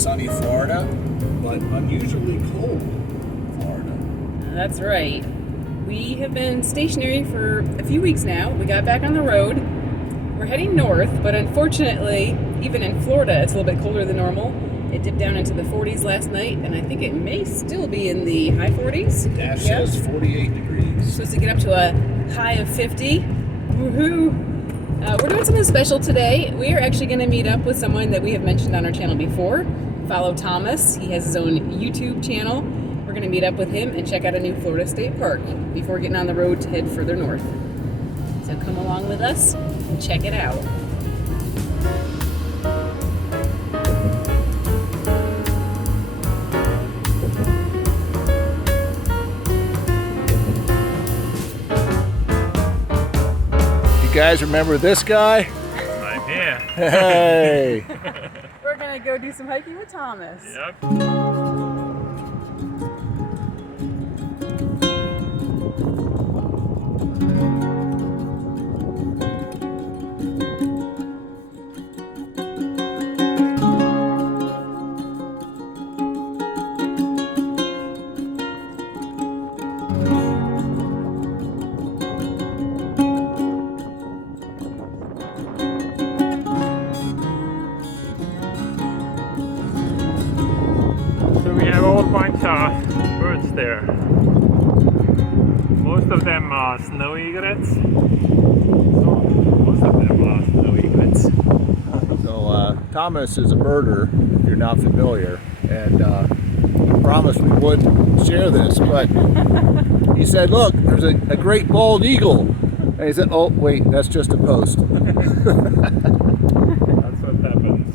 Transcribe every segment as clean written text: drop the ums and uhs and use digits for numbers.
sunny Florida, but unusually cold Florida. That's right. We have been stationary for a few weeks now. We got back on the road. We're heading north, but unfortunately, even in Florida, it's a little bit colder than normal. It dipped down into the 40s last night, and I think it may still be in the high 40s. Dash says 48 degrees. Supposed to get up to a high of 50. Woohoo! We're doing something special today. We are actually going to meet up with someone that we have mentioned on our channel before. Follow Thomas. He has his own YouTube channel. We're going to meet up with him and check out a new Florida State Park before getting on the road to head further north. So come along with us and check it out. You guys remember this guy? I'm here. Hey! We're going to go do some hiking with Thomas. Yep. So we have all bunch of birds there. Most of them are snow egrets. So Thomas is a birder, if you're not familiar, and I promised we wouldn't share this, but he said, look, there's a great bald eagle. And he said, oh, wait, that's just a post. That's what happens.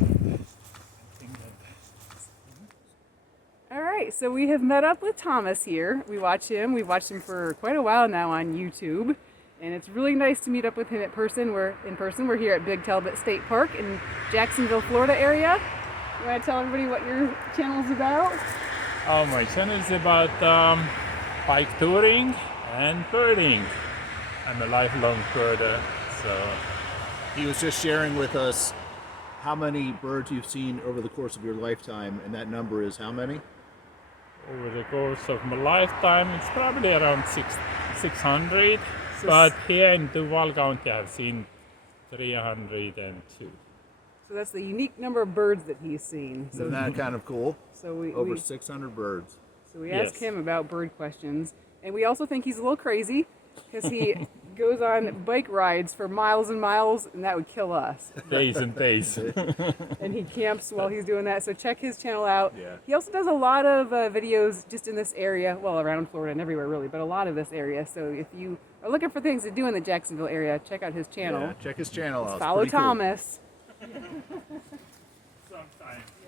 Alright, so we have met up with Thomas here. We've watched him for quite a while now on YouTube. And it's really nice to meet up with him in person. We're here at Big Talbot State Park in Jacksonville, Florida area. You want to tell everybody what your channel's about? Oh, my channel is about bike touring and birding. I'm a lifelong birder, so... He was just sharing with us how many birds you've seen over the course of your lifetime, and that number is how many? Over the course of my lifetime, it's probably around 600. But here in Duval County, I've seen 302. So that's the unique number of birds that he's seen. So Isn't that kind of cool? So Over 600 birds. So we asked him about bird questions, and we also think he's a little crazy because he goes on bike rides for miles and miles, and that would kill us. Days and days. And he camps while he's doing that, so check his channel out. Yeah. He also does a lot of videos just in this area, well, around Florida and everywhere really, but a lot of this area. So if you are looking for things to do in the Jacksonville area, check out his channel. Yeah, check his channel out. Follow Thomas. Sometimes,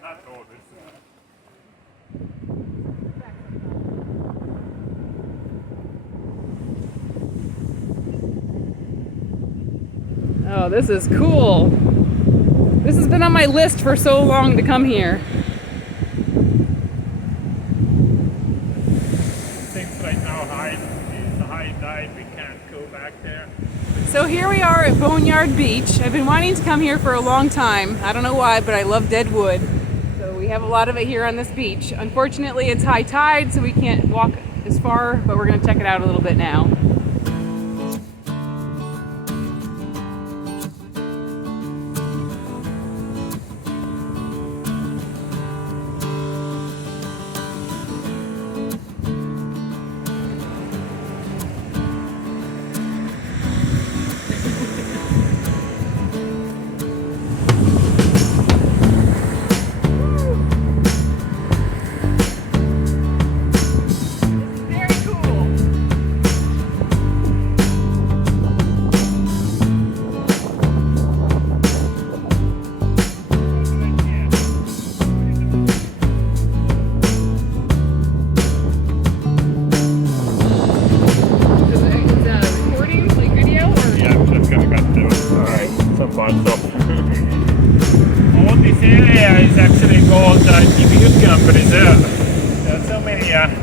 not always. Oh, this is cool. This has been on my list for so long to come here. Things right now is high tide, we can't go back there. So here we are at Boneyard Beach. I've been wanting to come here for a long time. I don't know why, but I love dead wood. So we have a lot of it here on this beach. Unfortunately, it's high tide, so we can't walk as far, but we're gonna check it out a little bit now.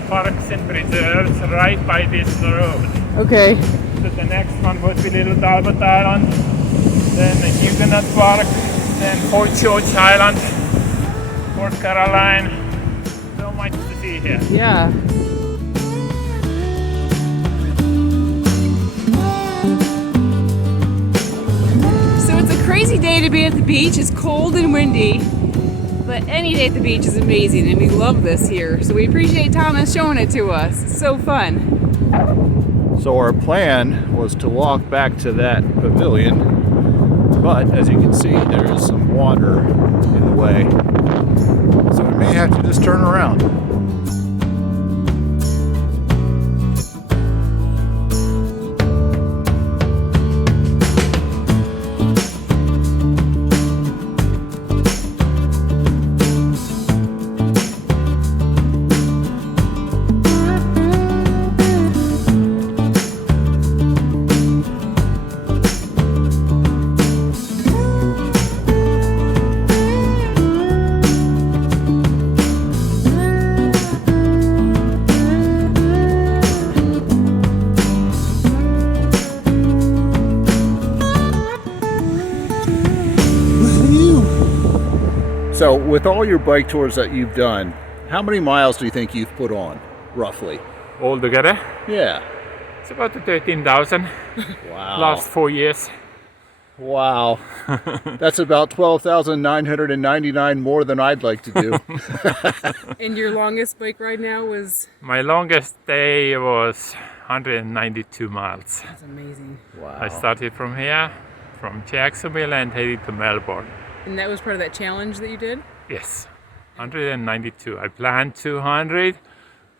Parks and preserves right by this road. Okay. So the next one would be Little Talbot Island, then the Huguenot Park, then Fort George Island, North Carolina. So much to see here. Yeah. So it's a crazy day to be at the beach. It's cold and windy, but any day at the beach is amazing, and we love this here. So we appreciate Thomas showing it to us. It's so fun. So our plan was to walk back to that pavilion, but as you can see, there is some water in the way. So we may have to just turn around. So with all your bike tours that you've done, how many miles do you think you've put on, roughly? All together, Yeah. it's about 13,000 Wow. last 4 years. Wow. That's about 12,999 more than I'd like to do. And your longest bike ride now was? My longest day was 192 miles. That's amazing. Wow. I started from here, from Jacksonville, and headed to Melbourne. And that was part of that challenge that you did? Yes, 192. I planned 200,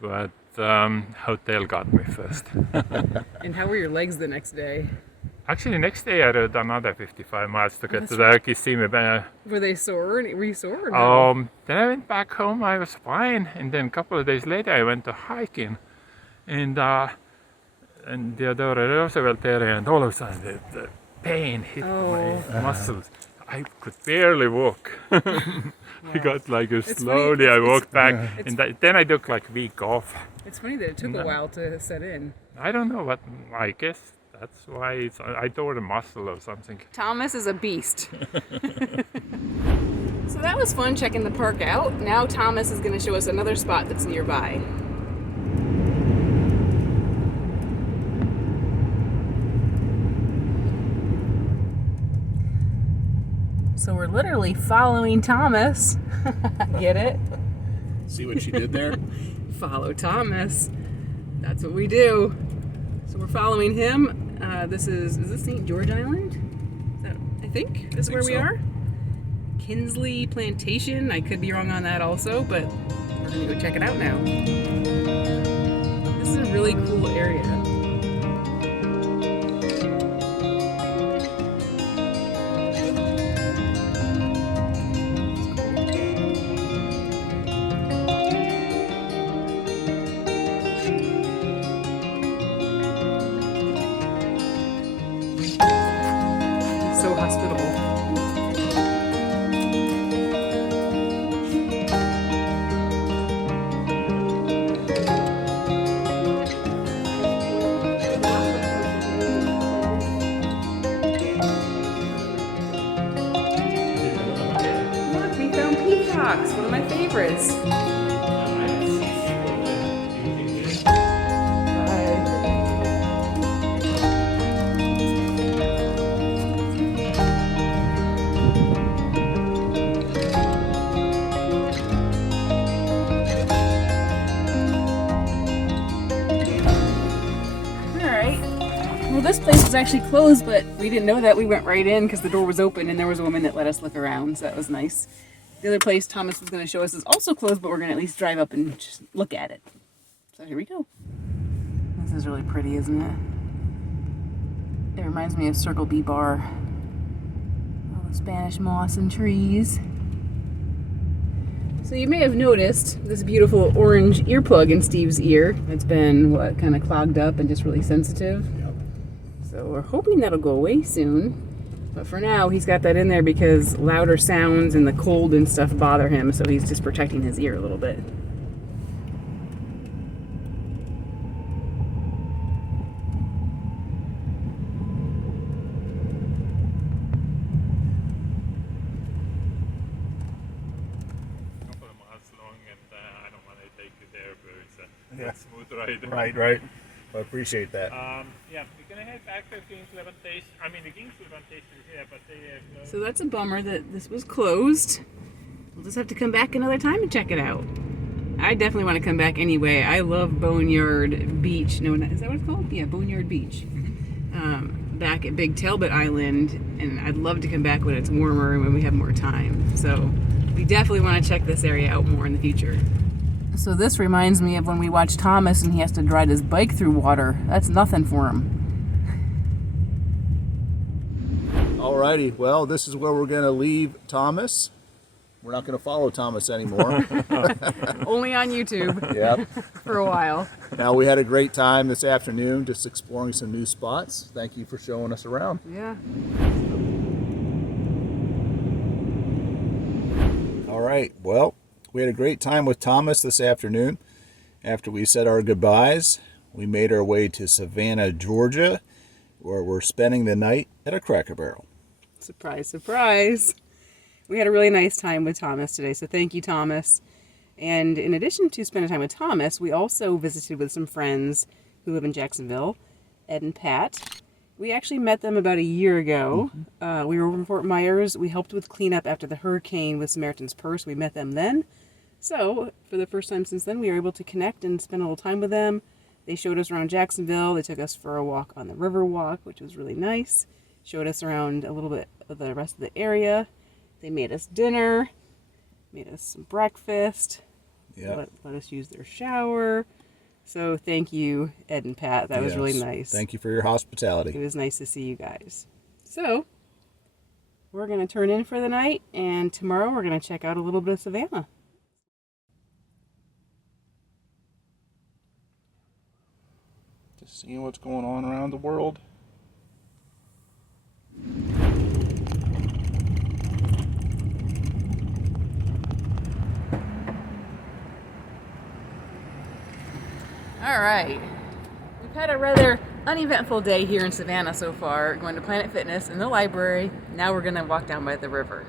but hotel got me first. And how were your legs the next day? Actually, next day I rode another 55 miles to get to the Kissimmee. Were they sore? Were you sore or no? Then I went back home. I was fine, and then a couple of days later I went to hiking, and Theodore Roosevelt area, and all of a sudden the pain hit my muscles. I could barely walk. I got like slowly. I walked back, and then I took like a week off. It's funny that it took a while to set in. I don't know what. I guess that's why I tore a muscle or something. Thomas is a beast. So that was fun checking the park out. Now Thomas is going to show us another spot that's nearby. So we're literally following Thomas. Get it? See what she did there? Follow Thomas. That's what we do. So we're following him. This is this St. George Island? Is that, I think this is where we so. are. Kinsley Plantation. I could be wrong on that also, but we're gonna go check it out now. This is a really cool area. So hospitable. Look, we found peacocks, one of my favorites. Well, this place was actually closed, but we didn't know that. We went right in because the door was open and there was a woman that let us look around, so that was nice. The other place Thomas was going to show us is also closed, but we're going to at least drive up and just look at it. So here we go. This is really pretty, isn't it? It reminds me of Circle B Bar. All the Spanish moss and trees. So you may have noticed this beautiful orange earplug in Steve's ear. It's been, what, kind of clogged up and just really sensitive. Yep. So we're hoping that'll go away soon. But for now, he's got that in there because louder sounds and the cold and stuff bother him, so he's just protecting his ear a little bit. satisfied. Right. I appreciate that. Yeah, we're gonna head back to Kinsley Plantation. I mean, the Kinsley Plantation is here, but they are closed. So that's a bummer that this was closed. We'll just have to come back another time and check it out. I definitely want to come back anyway. I love Boneyard Beach. No, is that what it's called? Yeah, Boneyard Beach. Back at Big Talbot Island, and I'd love to come back when it's warmer and when we have more time. So we definitely want to check this area out more in the future. So this reminds me of when we watch Thomas and he has to ride his bike through water. That's nothing for him. Alrighty, well, this is where we're going to leave Thomas. We're not going to follow Thomas anymore. Only on YouTube Yep. for a while. Now, we had a great time this afternoon just exploring some new spots. Thank you for showing us around. Yeah. All right, well, we had a great time with Thomas this afternoon. After we said our goodbyes, we made our way to Savannah, Georgia, where we're spending the night at a Cracker Barrel. Surprise, surprise. We had a really nice time with Thomas today, so thank you, Thomas. And in addition to spending time with Thomas, we also visited with some friends who live in Jacksonville, Ed and Pat. We actually met them about a year ago. We were over in Fort Myers. We helped with cleanup after the hurricane with Samaritan's Purse. We met them then. So, for the first time since then, we were able to connect and spend a little time with them. They showed us around Jacksonville. They took us for a walk on the Riverwalk, which was really nice. Showed us around a little bit of the rest of the area. They made us dinner, made us some breakfast, let us use their shower. So thank you, Ed and Pat. That was really nice. Thank you for your hospitality. It was nice to see you guys. So we're going to turn in for the night, and tomorrow we're going to check out a little bit of Savannah. Just seeing what's going on around the world. All right. We've had a rather uneventful day here in Savannah so far, going to Planet Fitness and the library. Now we're going to walk down by the river.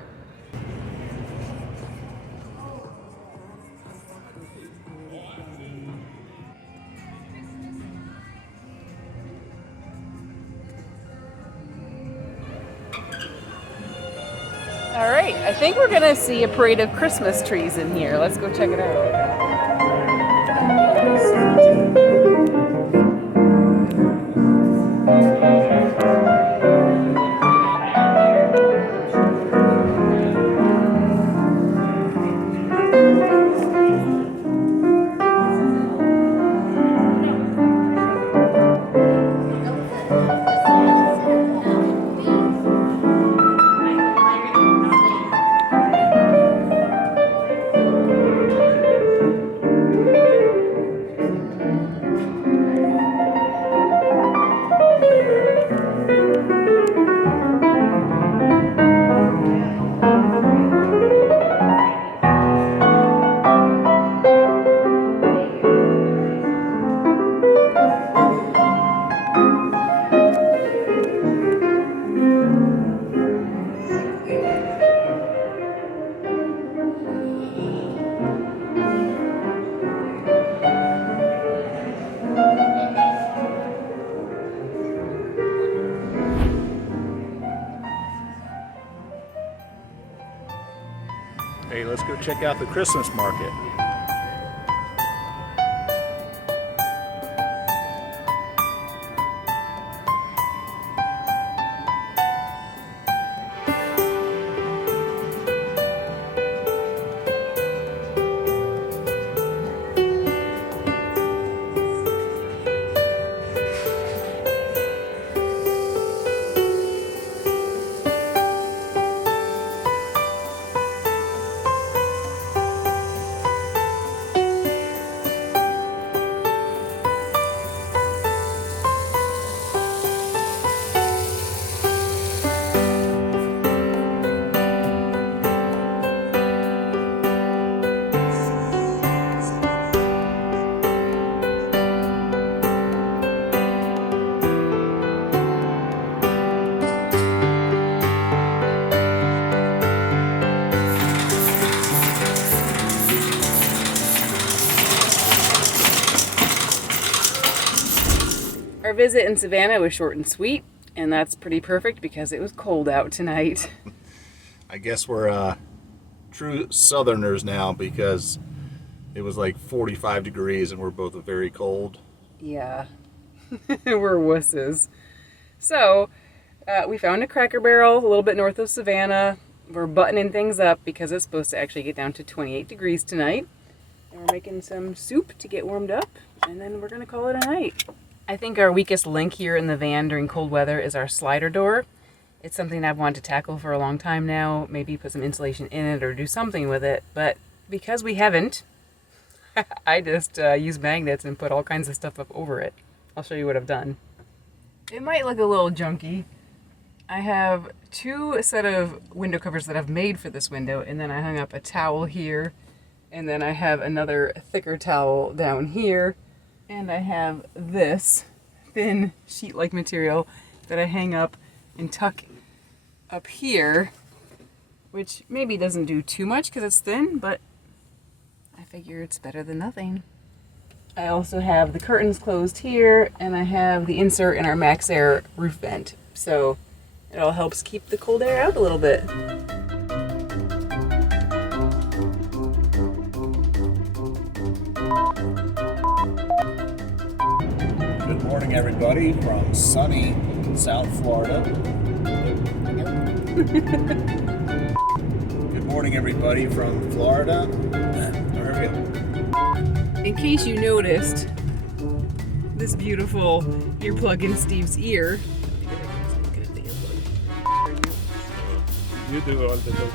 All right, I think we're going to see a parade of Christmas trees in here. Let's go check it out. Hey, let's go check out the Christmas market. visit in Savannah was short and sweet, and that's pretty perfect because it was cold out tonight. I guess we're true Southerners now because it was like 45 degrees and we're both very cold. Yeah, we're wusses. So, we found a Cracker Barrel a little bit north of Savannah. We're buttoning things up because it's supposed to actually get down to 28 degrees tonight. And we're making some soup to get warmed up, and then we're going to call it a night. I think our weakest link here in the van during cold weather is our slider door. It's something I've wanted to tackle for a long time now, maybe put some insulation in it or do something with it, but because we haven't, I just use magnets and put all kinds of stuff up over it. I'll show you what I've done. It might look a little junky. I have 2 set of window covers that I've made for this window, and then I hung up a towel here, and then I have another thicker towel down here, and I have this thin sheet-like material that I hang up and tuck up here, which maybe doesn't do too much because it's thin, but I figure it's better than nothing. I also have the curtains closed here, and I have the insert in our Max Air roof vent, so it all helps keep the cold air out a little bit. Good morning, everybody, from sunny South Florida. Good morning, everybody, from Florida. In case you noticed, this beautiful earplug in Steve's ear. You do all the talking.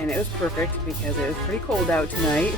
And it was perfect because it was pretty cold out tonight.